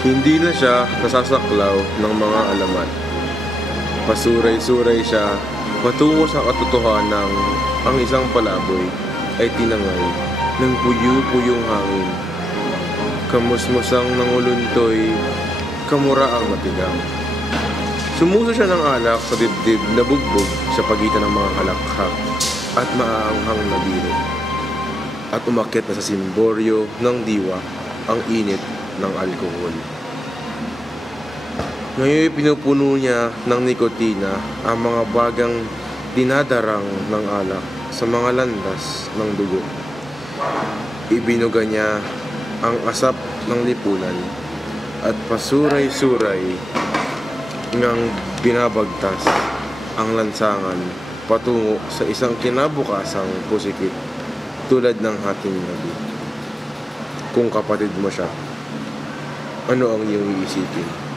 Hindi na siya nasasaklaw ng mga alamat. Pasuray-suray siya patungo sa katotohanang ang isang palaboy ay tinangay ng puyo-puyong hangin. Kamusmusang nanguluntoy, kamuraang matigang. Sumuso siya ng alak sa dibdib na bugbog sa pagitan ng mga halakhak at maaanghang na biro. At umakyat na sa simboryo ng diwa ang init ng alkohol. Ngayon pinupuno niya ng nikotina ang mga bagang dinadarang ng alak sa mga landas ng dugo. Ibinuga niya ang asap ng lipunan at pasuray-suray ngang binabagtas ang lansangan patungo sa isang kinabukasang pusikit tulad ng hating gabi. Kung kapatid mo siya, ano ang iyong iisipin?